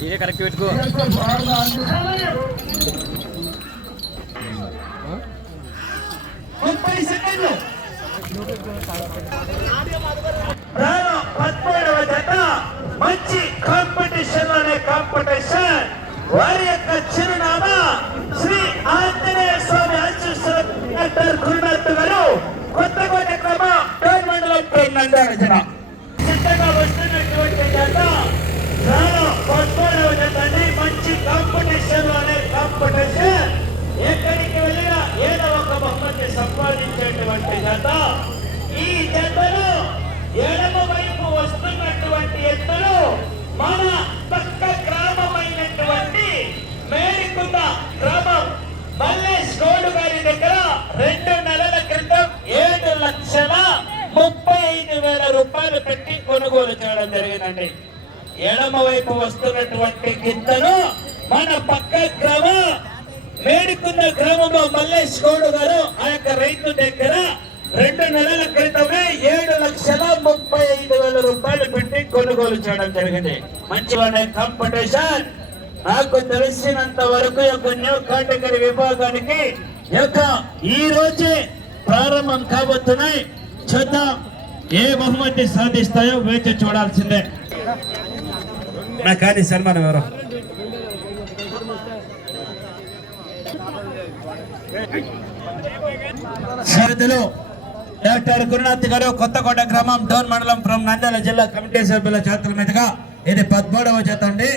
ఇదే కరెక్ట్ పెట్టుకో ముప్పై సెకండ్లు రాను పదమూడవ జత. మంచి కాంపిటీషన్ అనే కాంపిటీషన్ వారి యొక్క చిరునామా శ్రీ ఆంజనేయ స్వామి ఆశీస్సుల గురునాథ్ గారు. కొత్తకోట క్రమం టోన్ మండలం నంద్యాల జిల్లా సిద్ధంగా వస్తున్నటువంటి జత. చాలా పదమూడవ జత మంచి కాంపిటీషన్ అనే కాంపిటీషన్ ఎక్కడికి వెళ్ళినా ఏదో ఒక బహుమతి సంపాదించేటువంటి జత. ఈ జతలో ఎడమ వైపు మన పక్క గ్రామమైనటువంటి మేడికుంద గ్రామం మల్లేష్ గౌడ్ గారి దగ్గర రెండు నెలల క్రితం ఏడు లక్షల ముప్పై ఐదు వేల రూపాయలు పెట్టి కొనుగోలు చేయడం జరిగిందండి. ఎడమ వైపు వస్తున్నటువంటి గింతను మన పక్క గ్రామం మేడికున్న గ్రామంలో మల్లేష్ గౌడ్ గారు ఆ యొక్క రైతు దగ్గర రెండు నెలల క్రితం పెట్టి కొనుగోలు చేయడం జరిగింది. మంచి కాంపిటీషన్. నాకు తెలిసినంత వరకు యొక్క న్యూ కేటగిరీ విభాగానికి యొక్క ఈ రోజే ప్రారంభం కాబోతున్నాయి. చూద్దాం ఏ బహుమతి సాధిస్తాయో వేచి చూడాల్సిందే. నా కానీ సన్మానం ఎవరు? సారథులు డాక్టర్ గురునాథ్ గారు కొత్తకోట గ్రామం డోన్ మండలం ఫ్రం నంద్యాల జిల్లా కమిటీ సభ్యుల చేతుల మీదుగా ఇది పదమూడవ జత అండి.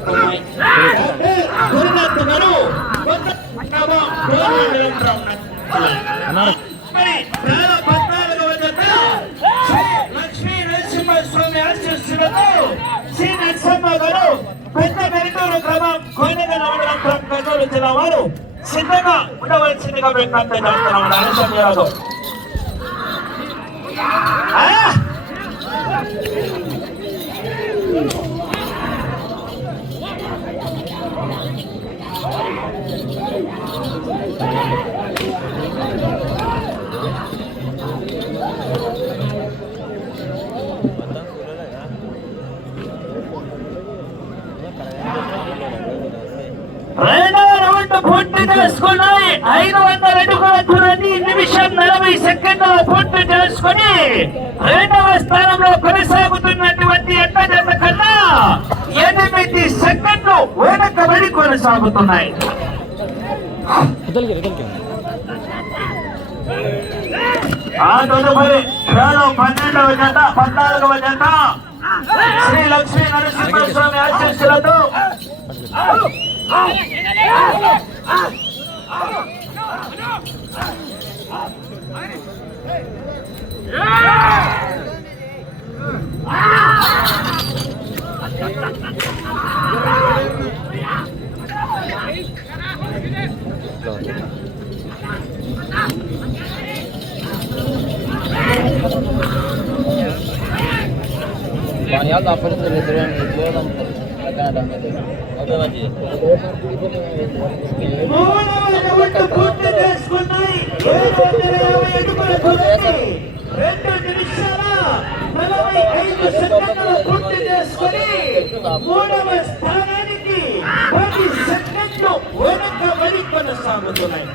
కొనసాగుతున్నాయి డాక్టర్ మరి ప్రాణ పద్నాలుగవ జత లక్ష్మీ నరసింహస్వామి ఆశీస్సులతో శ్రీ నరసింహ గారు పెద్ద మెరిటూరు గ్రామం మండలం కర్నూలు జిల్లా వారు సిద్ధంగా ఉండవలసిందిగా విజ్ఞప్తి చేస్తున్నాం నరసింహ గారు గుర్తు చేసుకుని రెండవ స్థానంలో కొనసాగుతున్నటువంటి ఎట్ట కన్నా ఎనిమిది సెకండ్లు వెనకబడి కొనసాగుతున్నాయి. ఆ తదుపరి పన్నెండవ జత పద్నాలుగవ జత శ్రీ లక్ష్మీ నరసింహస్వామి ఆశీస్సులతో దాని వల్ల అప్పటికి ఇద్దరు ఉద్యోగం మూడవ రౌండ్ పూర్తి చేసుకున్నాయి ఏడు వందల యాభై అడుగుల దూరాన్ని రెండు నిమిషాల ఐదు పూర్తి చేసుకుని మూడవ స్థానానికి పది సెకండ్లు వెనుకబడి కొనసాగుతున్నాయి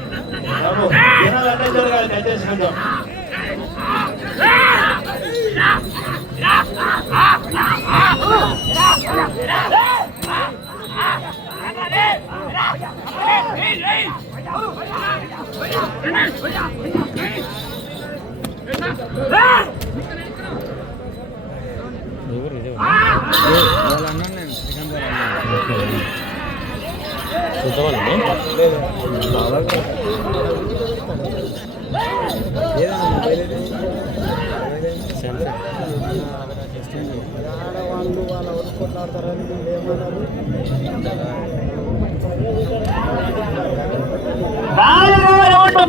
జనాలంటే జరగాలి దయచేసి కొంచెం. ఎవరు వాళ్ళు అన్నాను నేను శ్రీకాంత్ వాళ్ళు అన్నాను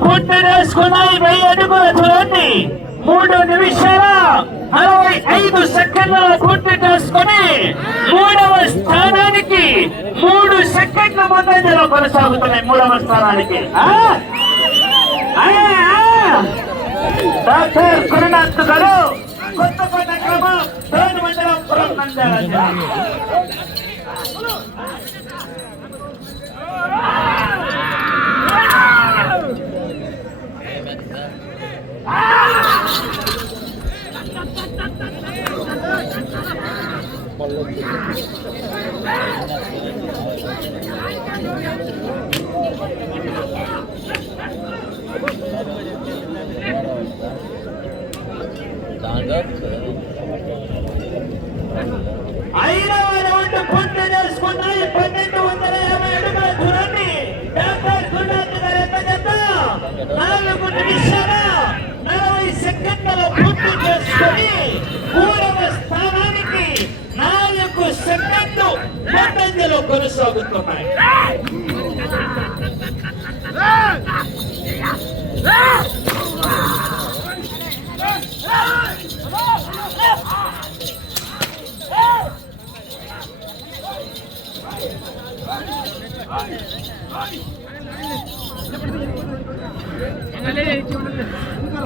పూర్తి చేసుకున్నాయి వెయ్యి అడుగుల మూడు నిమిషాల. అరవై ఐదు సెకండ్ల పూర్తి చేసుకుని మూడవ స్థానానికి మూడు సెకండ్ల ముందంజలో కొనసాగుతున్నాయి మూడవ స్థానానికి. డాక్టర్ గురునాథ్ గారు కొత్త గ్రామం తోడు మండలం పురం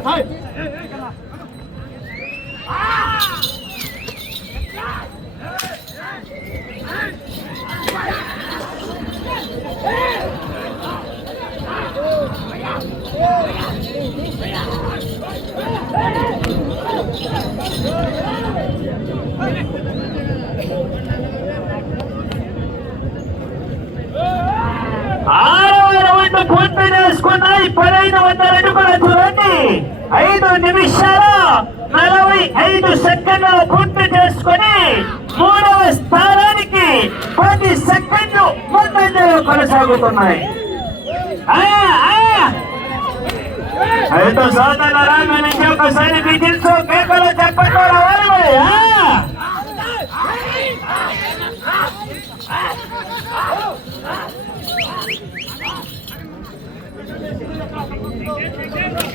Hey! రౌండ్ పూర్తి పదహైదు వందల అడుగుల దూరాన్ని ఐదు నిమిషాల నలభై ఐదు సెకండ్ల పూర్తి చేసుకొని మూడవ స్థానానికి పది సెకండ్లు ముందంజలో కొనసాగుతున్నాయి. ఆ, ఆ. అయితే సోదరులారా మీ నుంచి ఒకసారి కేకలు చెప్పండి రావాలి Get down, get down.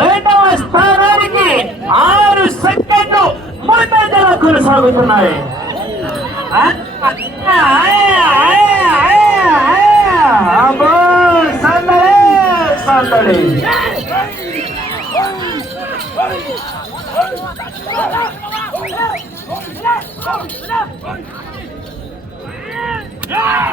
రెండవ స్థానానికి ఆరు సెకండ్లు ముందంజలో కొనసాగుతున్నాయి Yeah!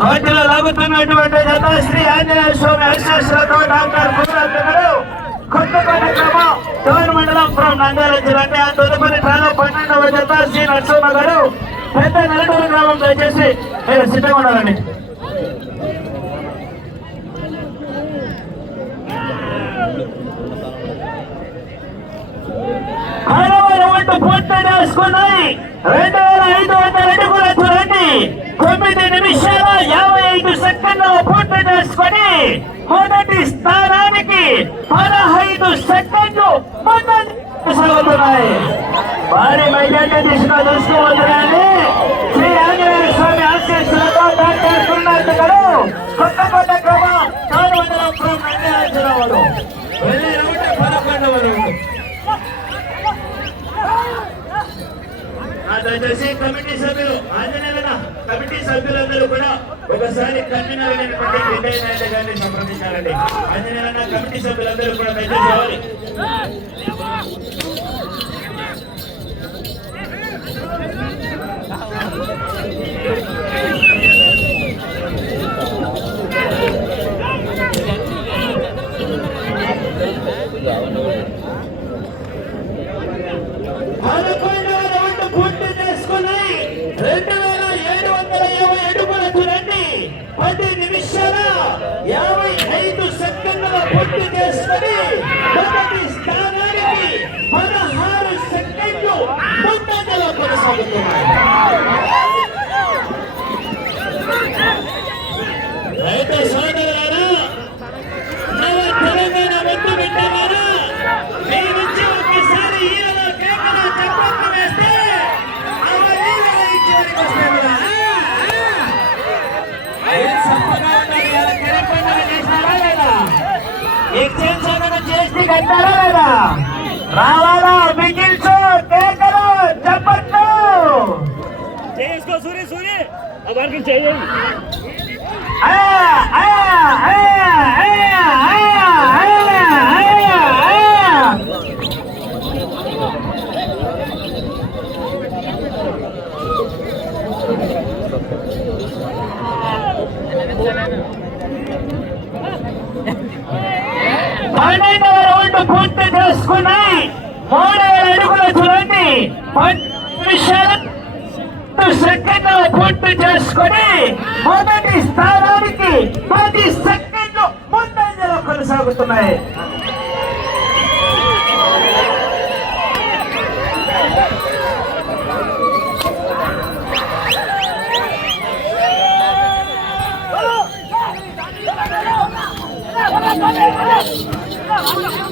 వాటిలో లాగుతున్నటువంటి శ్రీ ఆంజనేయ స్వామి అక్షరతో పన్నెండవ జత నరసింహ గారు పెద్ద నలుగురు గ్రామం దయచేసి మీరు సిద్ధంగా ఉండాలండి. పూర్తి మొదటి స్థానానికి పదహైదు సెకండ్లు సాగుతున్నాయి భారీ మైదాన్ని తీసుకున్న చూసుకోవద్దురాని శ్రీ ఆంజనేయ స్వామి ఆశీస్సులతో డాక్టర్ సున్నాథ్ గారు కొత్త కొత్త క్రమ నాలుగు వందల నంద్యాల దయచేసి కమిటీ సభ్యులు ఆంజనేయ కమిటీ సభ్యులందరూ కూడా ఒకసారి కన్వీనర్ అయినటువంటి విజయ నాయుడు గారిని సంప్రదించాలండి. ఆంజనేయుల కమిటీ సభ్యులందరూ కూడా దయచేసి చేసి కట్టారా లేదా రావాలా బిగిల్చు కేకలు చప్పట్లు చేసుకో సూరి సూరి. చేయండి. పూర్తి చేసుకున్నాయి మూడేల అడుగుల దూరాన్ని సెకండ్లు పూర్తి చేసుకుని మొదటి స్థానానికి పది సెకండ్లు ముందంజలో కొనసాగుతున్నాయి Come on, come on, come on.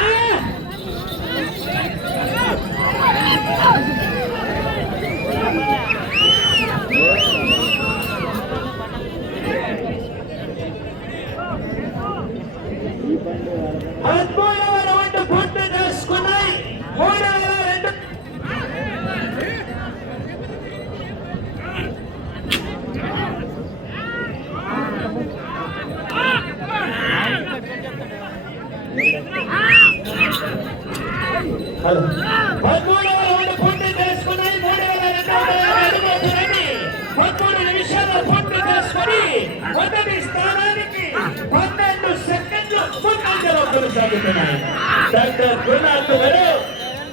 Doctor Gurunath garu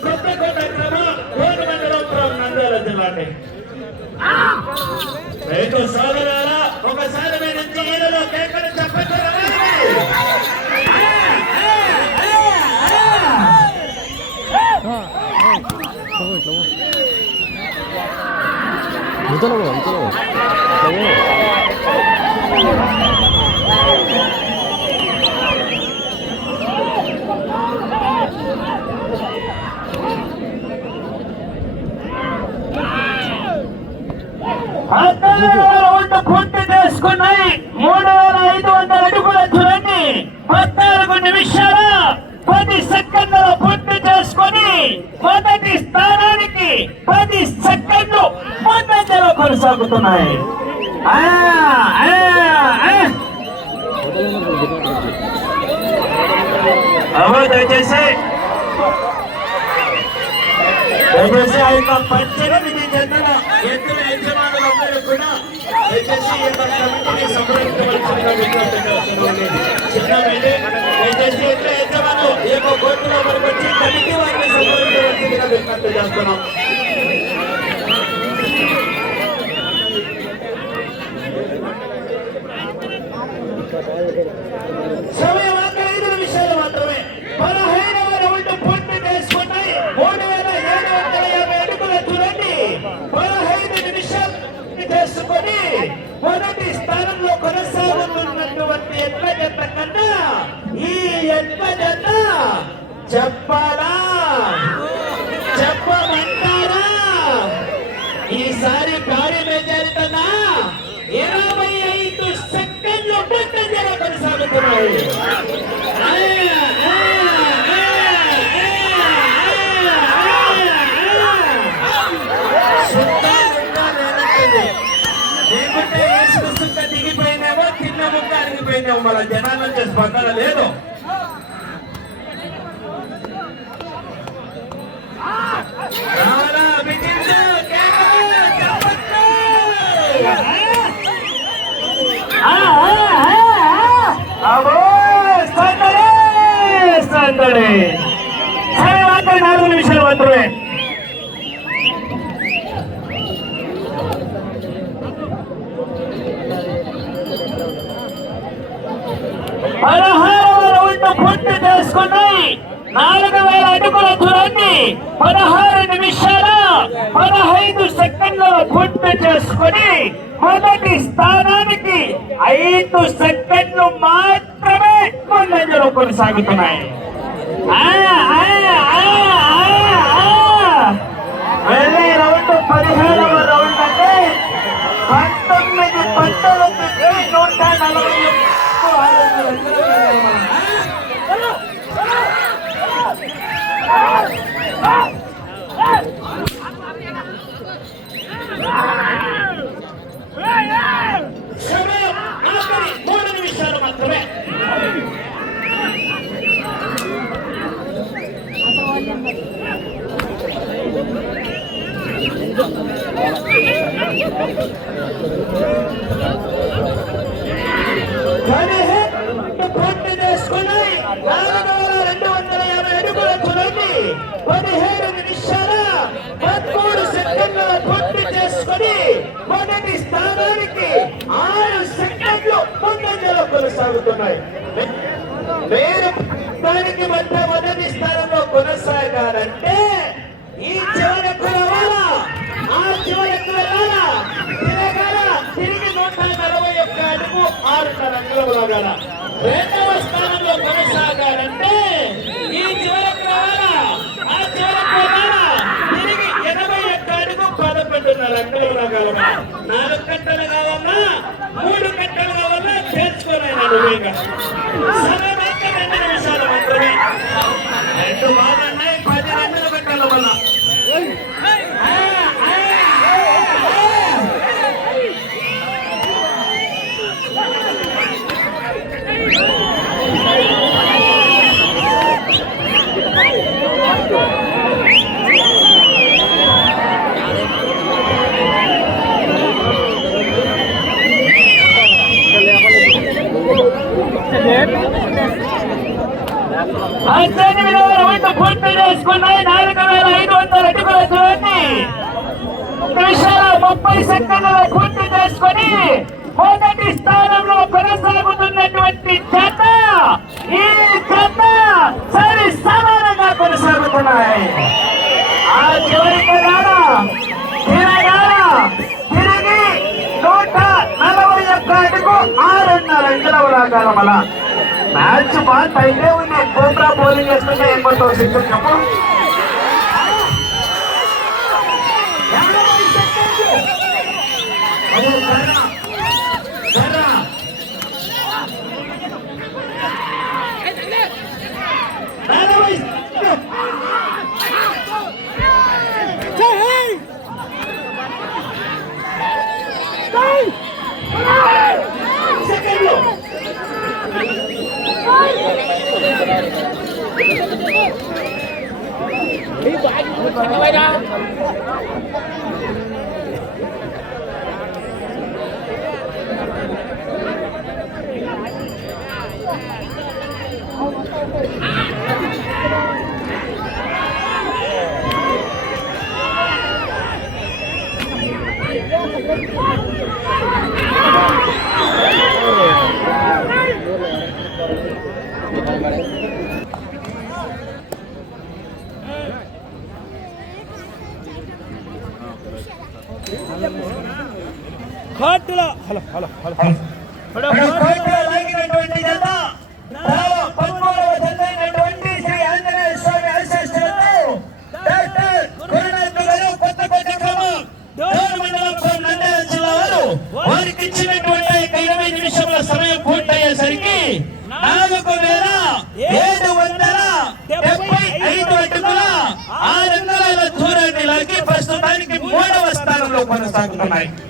Kothakota క్రమం కోటి మండలం from నంద్యాల జిల్లా అండి. రైతు సోదరులారా ఒకసారి మీ నుంచి ఈయనలో కేకలు చెప్పండి పూర్తి చేసుకున్నాయి మూడు వేల ఐదు వందల అడుగుల చూడండి పద్నాలుగు నిమిషాల పది సెకండ్ల పూర్తి చేసుకొని మొదటి స్థానానికి పది సెకండ్లు ముందంజలో కొనసాగుతున్నాయి ఆ, ఆ, దయచేసి దయచేసి ఆ యొక్క పద్దెనిమిది జతల దయచేసి ఈ యొక్క కమిటీని సంప్రదించవలసిందిగా విజ్ఞప్తి చేస్తున్నామండి. చిన్నమండి, దయచేసి ఎత్తుల యజమానులు ఈ యొక్క కోర్టులో మనకు వచ్చి కమిటీ వారిని విజ్ఞప్తి చేస్తున్నాం సమయం చెప్పాలా? చెప్పమంటారా? ఈసారి భారీ మెజారితనా ఇరవై ఐదు సెకండ్లు ముందంజలో కొనసాగుతున్నాయి. ఆ, ఆ, ఆ, తిన్న ముక్క అరిగిపోయినేమో మన జనాల నుంచి స్పందన లేదు రావాలా, బిగించు, కేకలు, చప్పట్లు. ఆ, ఆ, ఆ, ఆ. అబ్బో, సందడి, సందడి. సరే, మాత్రం నాలుగు నిమిషాలు మాత్రమే పదహారవ రౌండ్ పూర్తి చేసుకున్నాయి నాలుగు వేల అడుగుల దూరాన్ని పదహారు నిమిషాల పదహైదు సెకండ్ల పూర్తి చేసుకొని మొదటి స్థానానికి ఐదు సెకండ్లు మాత్రమే ముందంజలో కొనసాగుతున్నాయి. పూర్తి చేసుకున్నాయి నాలుగు వేల రెండు వందల యాభై అడుగుల చూడండి పదిహేడు నిమిషాల పదమూడు సెకండ్ల పూర్తి చేసుకొని మొదటి స్థానానికి ఆరు సెకండ్లు ముందంజలో కొనసాగుతున్నాయి. మీరు దానికి మధ్య మొదటి స్థానంలో కొనసాగారంటే ఆ చివరకు వెళ్ళాలా తిరగాల తిరిగి నూట నలభై ఒక్క అడుగు ఆరున్నర అంగుళం లాగాల రెండవ స్థానంలో కొనసాగారంటే ఈ చివరకు రావాలా ఆ చివరకు వెళ్ళాలా తిరిగి ఎనభై ఒక్క అడుగు పదకొండున్నర అంగుళం లాగాల నాలుగు కట్టలు కావాలా మూడు కట్టలు కావాలా చేర్చుకోలేను రెండు నిమిషాలు మాత్రమే రెండు పద్దెనిమిదవ రౌండ్ పూర్తి చేసుకున్నాయి. నాలుగు వేల ఐదు వందల అడుగుల దూరాన్ని నిమిషాల ముప్పై సెకండ్ల పూర్తి చేసుకుని మొదటి స్థానంలో కొనసాగుతున్నటువంటి జత ఈ జత సరి సమానంగా కొనసాగుతున్నాయి. ఆ చివరికి రాడా తిరగాడా తిరిగి నూట నలభై ఒక్క అడుగు ఆరున్నర ఇంచుల రాగాల మ్యాచ్ బాగా అయితే ఉంది. బుమ్రా బౌలింగ్ చేస్తుంటే ఏం కొడతావు సిద్ధం? చెప్పు. అదే Cái. 好了好了好了